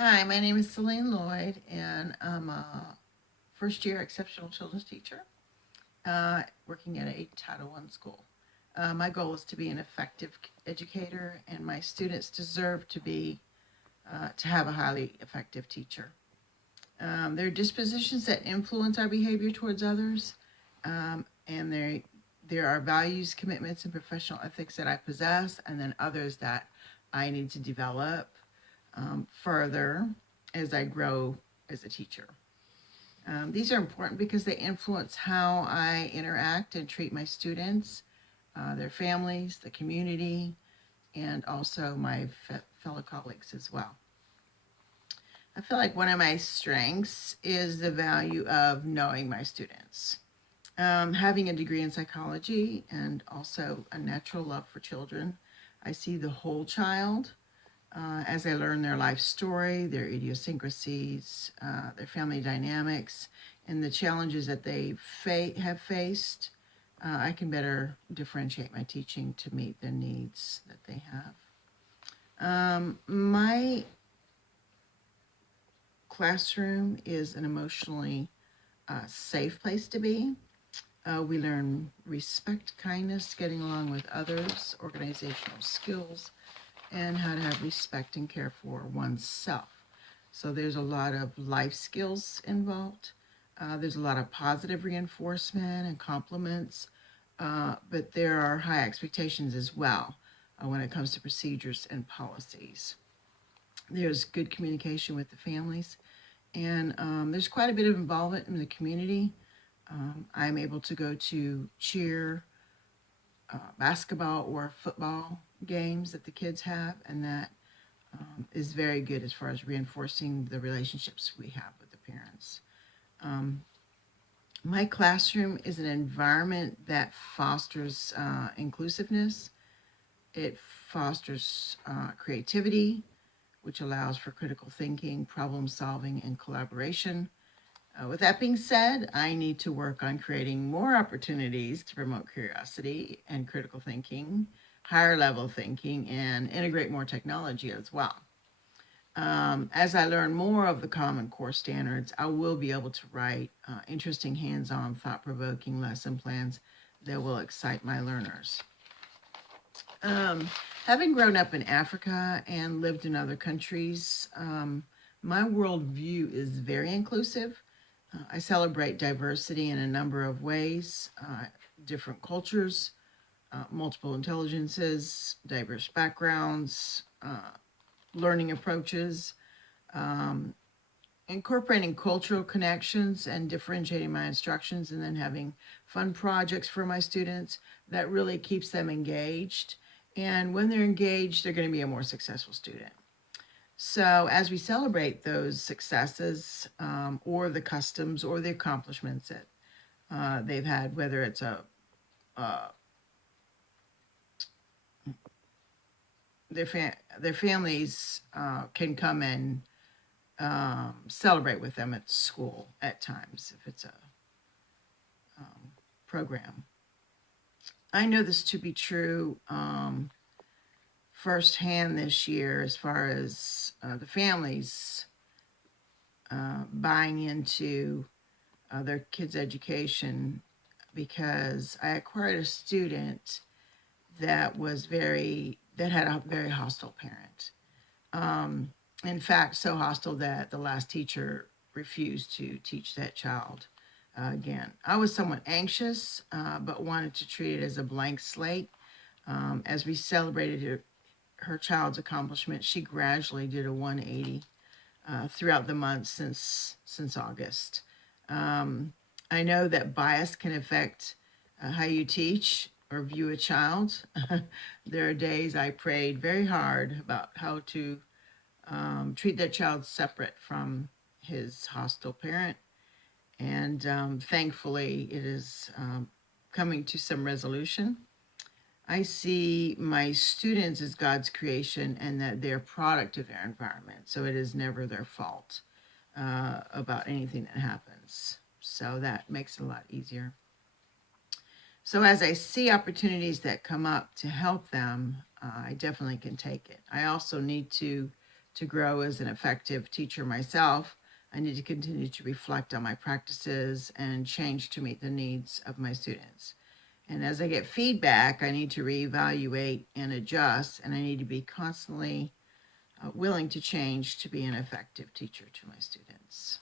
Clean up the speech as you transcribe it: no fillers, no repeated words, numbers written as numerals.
Hi, my name is Celine Lloyd, and I'm a first year exceptional children's teacher working at a Title I school. My goal is to be an effective educator, and my students deserve to have a highly effective teacher. There are dispositions that influence our behavior towards others, and there are values, commitments, and professional ethics that I possess, and then others that I need to develop further as I grow as a teacher. These are important because they influence how I interact and treat my students, their families, the community, and also my fellow colleagues as well. I feel like one of my strengths is the value of knowing my students. Having a degree in psychology and also a natural love for children, I see the whole child as I learn their life story, their idiosyncrasies, their family dynamics, and the challenges that they have faced. I can better differentiate my teaching to meet the needs that they have. My classroom is an emotionally safe place to be. We learn respect, kindness, getting along with others, organizational skills, and how to have respect and care for oneself. So there's a lot of life skills involved. There's a lot of positive reinforcement and compliments, but there are high expectations as well when it comes to procedures and policies. There's good communication with the families, and there's quite a bit of involvement in the community. I'm able to go to cheer, basketball, or football games that the kids have, and that is very good as far as reinforcing the relationships we have with the parents. Um, my classroom is an environment that fosters inclusiveness. It fosters creativity, which allows for critical thinking, problem solving, and collaboration. With that being said, I need to work on creating more opportunities to promote curiosity and critical thinking, higher level thinking, and integrate more technology as well. As I learn more of the Common Core standards, I will be able to write interesting, hands on, thought provoking lesson plans that will excite my learners. Um, Having grown up in Africa and lived in other countries, my worldview is very inclusive. I celebrate diversity in a number of ways, different cultures, multiple intelligences, diverse backgrounds, learning approaches, um, incorporating cultural connections and differentiating my instructions, and then having fun projects for my students that really keeps them engaged. And when they're engaged, they're going to be a more successful student. So, as we celebrate those successes or the customs or the accomplishments that they've had, whether it's uh, their families can come and celebrate with them at school at times if it's a program. I know this to be true firsthand this year as far as the families buying into their kids' education because I acquired a student that had a very hostile parent. Um, in fact, so hostile that the last teacher refused to teach that child again. I was somewhat anxious, but wanted to treat it as a blank slate. As we celebrated her child's accomplishment, she gradually did a 180 throughout the months since August. Um, I know that bias can affect how you teach or view a child. There are days I prayed very hard about how to treat that child separate from his hostile parent, and thankfully it is coming to some resolution. I see my students as God's creation and that they're a product of their environment. So it is never their fault about anything that happens. So that makes it a lot easier. So as I see opportunities that come up to help them, I definitely can take it. I also need to To grow as an effective teacher myself, I need to continue to reflect on my practices and change to meet the needs of my students. And as I get feedback, I need to reevaluate and adjust, and I need to be constantly willing to change to be an effective teacher to my students.